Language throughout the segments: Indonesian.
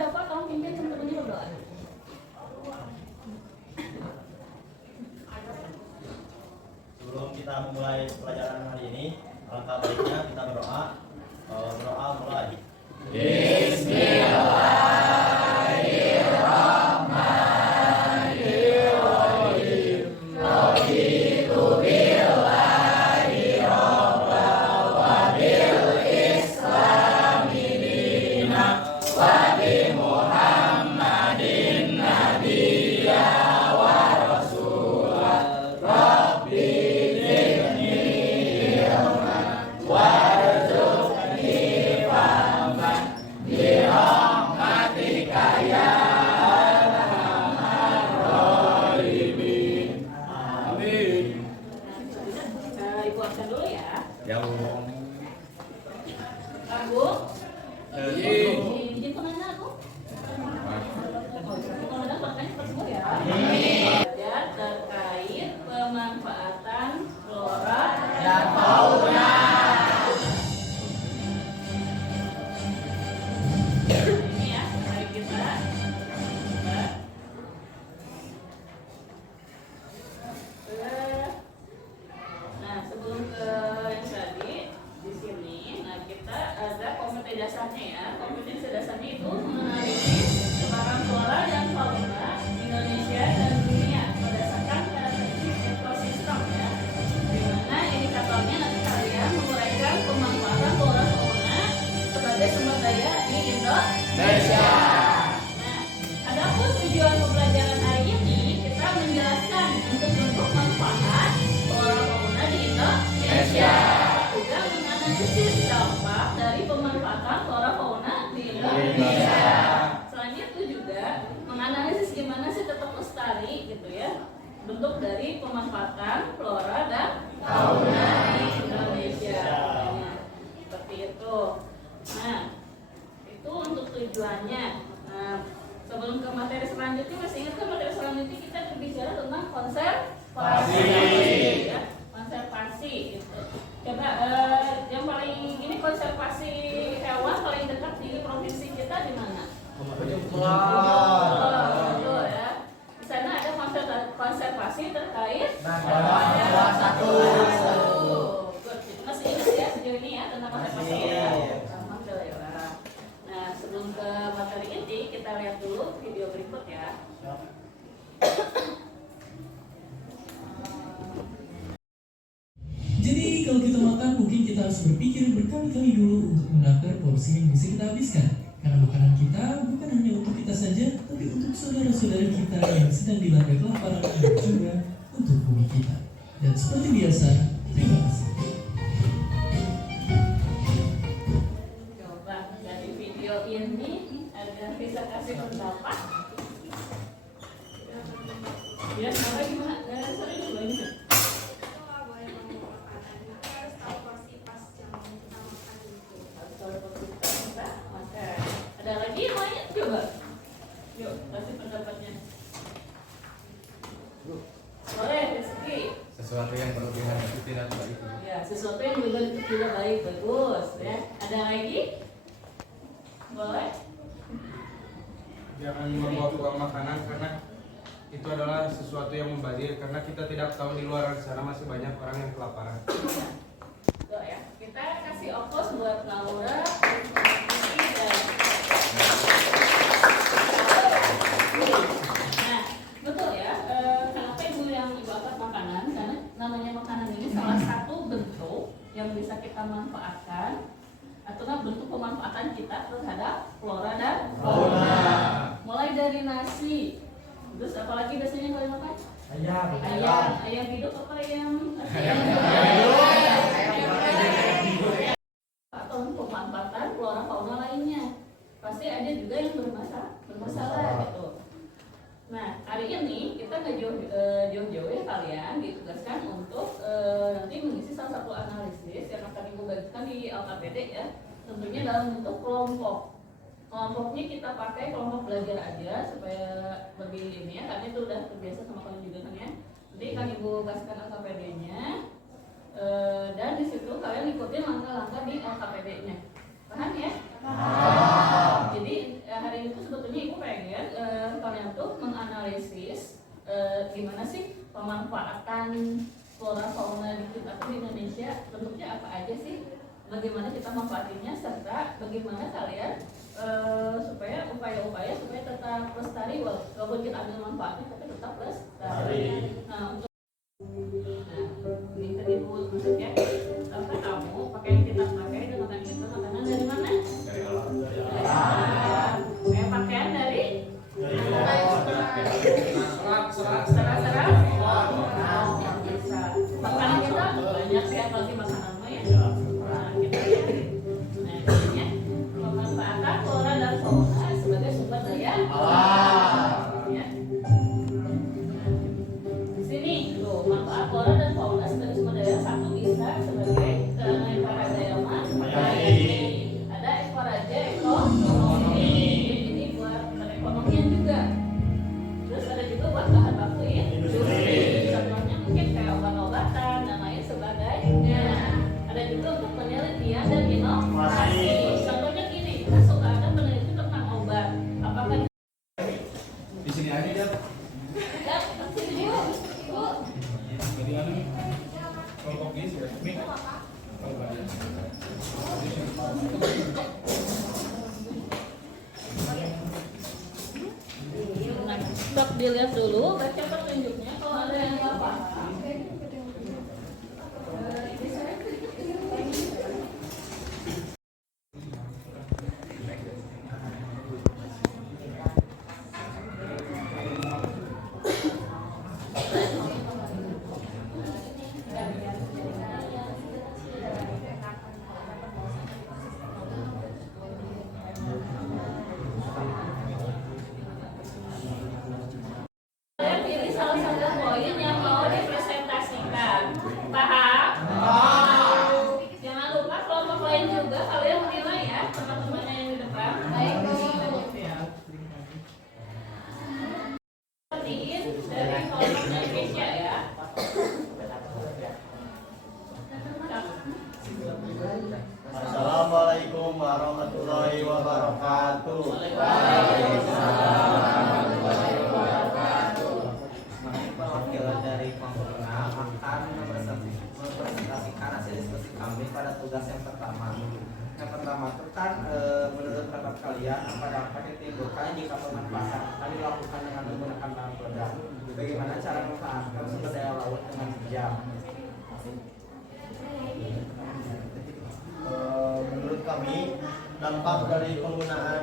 dapat tolong pimpin teman-temannya berdoa. Sebelum kita memulai pelajaran hari ini, alangkah baiknya kita berdoa. Berdoa mulai. Ibu absen dulu ya. Ya, Bu. Bu. Izin kemana aku? Kemana makanya tersebut ya. Belajar terkait pemanfaatan flora dan fauna. Ini ya, mari kita. Nah, sebelum ke yang tadi di sini, nah kita ada kompetensi dasarnya ya. Kompetensi dasarnya itu mengenali sekarang flora dan fauna Indonesia dan dunia berdasarkan karakteristik ekosistem ya. Dimana indikatornya nanti kalian menguraikan pemanfaatan flora fauna sebagai sumber daya di Indonesia. Nah, adapun tujuan pembelajaran hari ini kita menjelaskan untuk bentuk manfaat flora fauna di Indonesia, juga menganalisis dampak dari pemanfaatan flora fauna di Indonesia. Selain itu juga menganalisis gimana sih tetap lestari gitu ya, bentuk dari pemanfaatan flora dan fauna di Indonesia. Seperti itu. Nah, itu untuk tujuannya. Nah, sebelum ke materi selanjutnya, masih ingat kan materi selanjutnya kita berbicara tentang konservasi ya. Konservasi gitu. Coba yang paling ini konservasi hewan paling dekat di provinsi kita di mana? Betul ya. Di sana ada konservasi terkait satu. Masih ingat ya sejauh ini ya tentang konservasi ya. Alhamdulillah. Nah, sebelum ke materi inti kita lihat dulu video berikut ya. Jadi kalau kita makan mungkin kita harus berpikir berkali-kali dulu untuk menakar porsi yang bisa kita habiskan. Karena makanan kita bukan hanya untuk kita saja, tapi untuk saudara-saudara kita yang sedang dilanda kelaparan dan juga untuk bumi kita. Dan seperti biasa, terima kasih. Coba dari video ini ada bisa kasih pendapat. Ya, sama gimana? Sorry dulu ini. Ada lagi yang lain? Coba. Yuk, kasih pendapatnya. Boleh, Rizky. Sesuatu yang berlebihan itu tidak baik. Ya, sesuatu yang tidak baik, bagus ya. Ada lagi? Boleh? Jangan membuang-buang makanan karena itu adalah sesuatu yang mubazir, karena kita tidak tahu di luar sana masih banyak orang yang kelaparan. Tuh ya, kita kasih oplos buat Laura. Nah, betul ya. Kenapa ibu yang ibu angkat makanan? Karena namanya makanan ini salah satu bentuk yang bisa kita manfaatkan atau bentuk pemanfaatan kita terhadap flora dan fauna. Mulai dari nasi, terus apalagi biasanya kalian makan? Ayam hidup apa ayam? Atau pemanfaatan flora fauna lainnya. Pasti ada juga yang bermasalah gitu. Nah, hari ini kita nggak jauh-jauh ya kalian ditugaskan untuk nanti mengisi salah satu analisis yang akan ibu bagikan di LKPD ya. Tentunya dalam bentuk kelompok. Kelompoknya kita pakai kelompok belajar aja supaya lebih ini ya, karena itu udah terbiasa sama kalian juga kan ya. Nanti akan ibu kasihkan LKPD-nya dan di situ kalian ikutin langkah-langkah di LKPD-nya. Paham ya? Jadi hari ini tuh memanfaatkan flora fauna di kita di Indonesia bentuknya apa aja sih, bagaimana kita manfaatinnya, serta bagaimana kalian supaya upaya-upaya supaya tetap lestari walaupun kita ambil manfaatnya tapi tetap lestari. Nah, untuk ini tadi maksudnya apa, kamu pakaian kita pakai dan makanan kita makanan dari mana? Dari alam. Kayak pakaian dari Serat. serat-serat. Bisa. Makanan kita banyak sih, apalagi makanan mah ya. Nah, kita lihat. Nah, jadinya memanfaatkan flora dan fauna sebagai sumber daya alam. Ya. Di sini tuh manfaat flora dan fauna sebagai sumber daya. Satu bisa sebagai ekaraja mas. Ada ekaraja ekonomi. Jadi buat perekonomian juga. Terus ada juga buat bahan baku industri. Contohnya mungkin kayak obat-obatan dan lain sebagainya. Ada juga untuk penelitian dan inovasi. Contohnya gini, kita suka ada penelitian tentang obat. Apakah Di sini aja dia. ya, sini yuk. Yuk. Jadi anu kelompok ini sudah mik. Kalau banyak. Nah, stop dilihat dulu, baca petunjuknya. Kalau ada yang nggak paham, kalian pilih salah satu poin yang mau dipresentasikan. Paham? Jangan lupa kelompok lain juga kalian menilai ya, teman-temannya yang di depan. Baik. Perhatiin dari kelompoknya Indonesia ya. Assalamualaikum warahmatullahi wabarakatuh. Perwakilan dari kelompok 6 akan mempresentasikan hasil diskusi kami pada tugas yang pertama. Yang pertama itu kan menurut pendapat kalian apa dampak yang ditimbulkan jika pemanfaatan akan dilakukan dengan menggunakan bahan peledak? Bagaimana cara memanfaatkan sumber daya laut dengan bijak? Menurut kami dampak dari penggunaan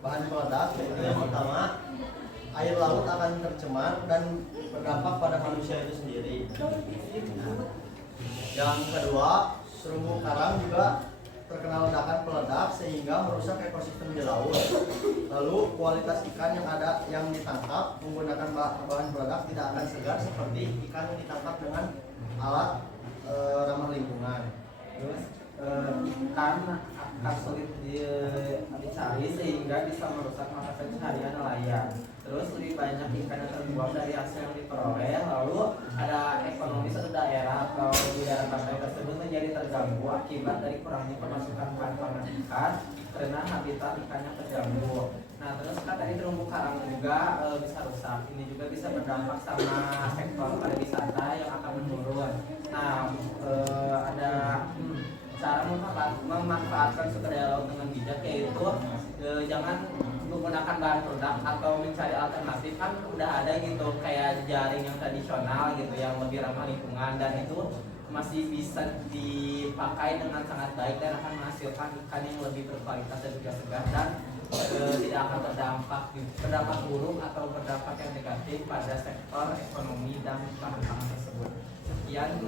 bahan peledak yaitu yang pertama, air laut akan tercemar dan berdampak pada manusia itu sendiri. Yang kedua, terumbu karang juga terkena ledakan peledak sehingga merusak ekosistem di laut. Lalu kualitas ikan yang ditangkap menggunakan bahan peledak tidak akan segar seperti ikan yang ditangkap dengan alat ramah lingkungan. Terus ikan akan sulit dicari sehingga bisa merusak mata pencaharian nelayan. Terus lebih banyak ikan yang terbuang dari hasil yang diperoleh. Lalu ada ekonomi satu daerah atau di daerah pantai tersebut menjadi terganggu akibat dari kurangnya pemasukan pakan ikan karena habitat ikannya terganggu. Nah terus kan tadi terumbu karang juga bisa rusak. Ini juga bisa berdampak sama sektor pariwisata yang akan menurun. Nah ada cara memanfaatkan sumber daya laut dengan bijak, yaitu jangan menggunakan bahan peledak atau mencari alternatif. Kan udah ada gitu kayak jaring yang tradisional gitu yang lebih ramah lingkungan dan itu masih bisa dipakai dengan sangat baik dan akan menghasilkan ikan yang lebih berkualitas dan juga segar dan tidak akan berdampak buruk atau berdampak yang negatif pada sektor ekonomi dan bahan pangan tersebut. Sekian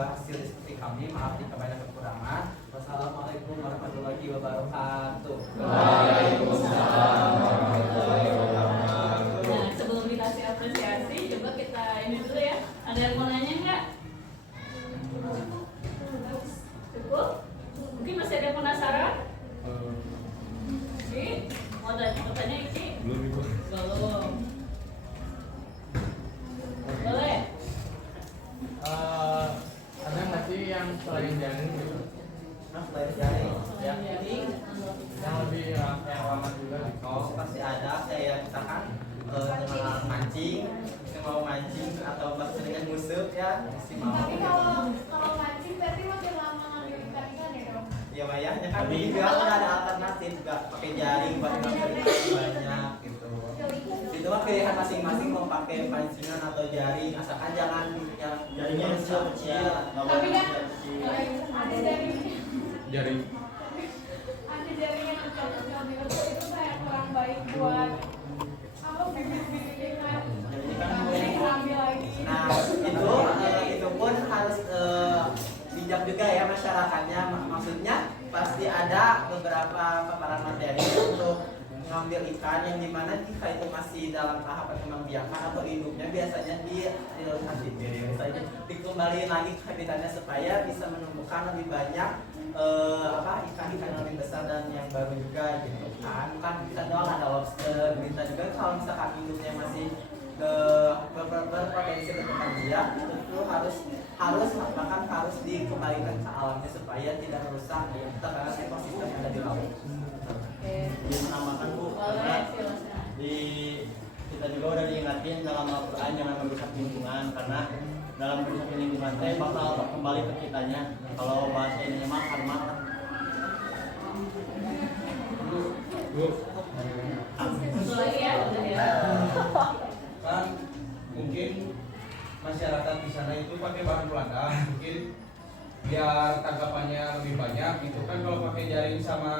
hasil diskusi kami, maaf jika banyak kekurangan. Wassalamualaikum warahmatullahi wabarakatuh. Waalaikumsalam warahmatullahi wabarakatuh. Nah, sebelum dikasih apresiasi, coba kita ini dulu ya. Ada yang mau nanya nggak? Cukup? Mungkin masih ada yang penasaran? Iki, mau tanya Iki? Belum. Boleh? Ada nggak sih yang selain jaring gitu? Nah, selain jaring, ya. Jadi, Yang lebih yang lama juga gitu. Oh, pasti ada kayak misalkan dengan alat mancing, yang mau mancing atau seringan ya maksimal. Tapi kalau mancing berarti makin lama ngambil ikan-ikan ya dong? Ya bayarnya kan juga kan ada alternatif, nggak pakai jaring buat ngambil ikan banyak gitu. Itu mah pilihan masing-masing mau pakai pancingan atau jaring, asalkan jangan yang Jaringnya yang kecil. Tapi kan ada jaring Jaring. ada jaring yang kecil-kecil itu kayak kurang baik buat apa bibit-bibit ikan. Jadi ambil lagi. Nah itu pun harus bijak juga ya masyarakatnya. Maksudnya pasti ada beberapa paparan materi untuk ngambil ikan yang dimana jika itu masih dalam tahap pengembbiakan atau induknya biasanya dikembaliin lagi ke habitatnya supaya bisa menumbuhkan lebih banyak ikan-ikan yang lebih besar dan yang baru juga gitu kan. Bukan kita doang, ada lobster, kita juga kalau misalkan induknya masih berpotensi berkembang biak itu harus dikembalikan ke alamnya supaya tidak merusak tatanan ekosistem yang ada di laut. Dinamakan Bu, Boleh, karena silakan. kita juga udah diingatin dalam Al-Quran jangan merusak lingkungan, karena dalam merusak lingkungan teh bakal kembali ke kitanya. Kalau bahasa ini mah karma. Bu, Satu lagi ya, udah ya. kan mungkin masyarakat di sana itu pakai bahan peledak, mungkin biar tangkapannya lebih banyak gitu kan. Kalau pakai jaring sama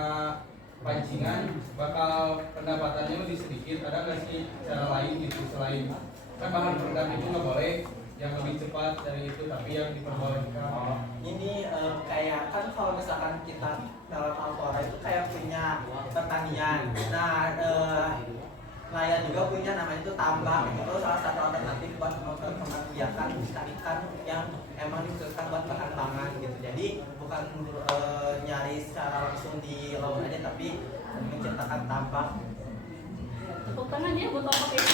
pancingan bakal pendapatannya lebih sedikit. Ada nggak sih cara lain gitu selain kan bahan peledak itu nggak boleh, yang lebih cepat dari itu tapi yang diperbolehkan? Ini kayak kan kalau misalkan kita dalam Altora itu kayak punya pertanian. Nah, nelayan juga punya namanya itu tambak. Itu salah satu alternatif buat memperkembangbiakan ikan-ikan yang emang dibutuhkan buat bahan pangan gitu. Jadi bukan nyari secara langsung di laut aja, tapi menciptakan tambak. Tepuk tangan ya buat Bapak Ibu.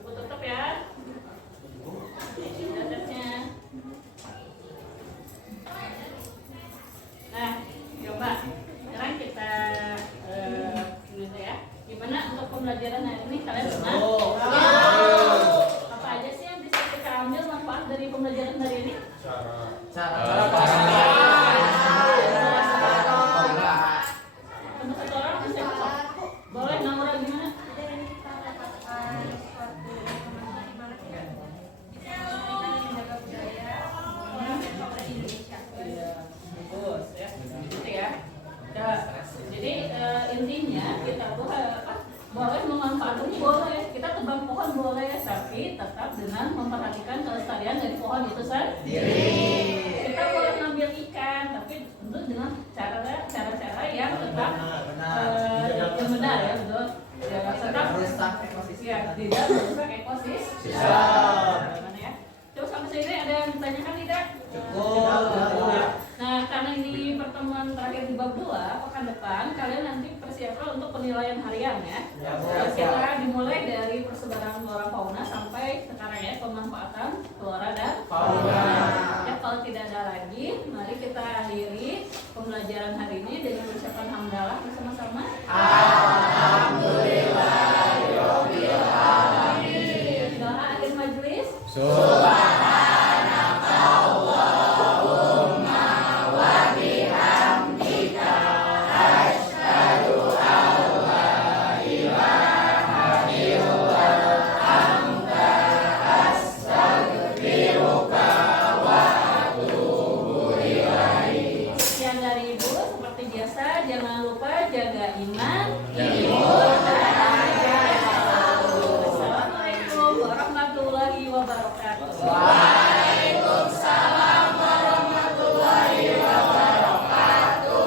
Ibu tetap ya. Datatnya. Nah, coba sekarang kita gitu ya. Gimana untuk pembelajaran hari ini kalian senang? Apa aja sih yang bisa kita ambil manfaat dari pembelajaran hari ini? Untuk satu orang bisa boleh nomor gimana? Jadi kita mendapatkan suatu informasi di mana kita bisa menjaga budaya Indonesia. Bagus ya, gitu ya. Jadi intinya kita tuh boleh memanfaatkan, boleh kita tebang pohon boleh, tapi tetap dengan memperhatikan kelestarian dari pohon itu sendiri. Kita boleh ngambil ikan, tapi tentu dengan cara-cara yang tetap yang benar ya, betul. Ya, tetap Merusak ekosistem. ya, tidak merusak ekosistem. Gimana ya? Coba sampai sini ada yang ditanyakan tidak? Nah, karena ini pertemuan terakhir di bab 2, pekan depan kalian nanti persiapkan untuk penilaian harian ya. Kita dimulai dari persebaran flora fauna sampai sekarang ya, pemanfaatan flora dan fauna. Ya, kalau tidak ada lagi, mari kita akhiri pembelajaran hari ini dengan ucapan hamdalah bersama-sama.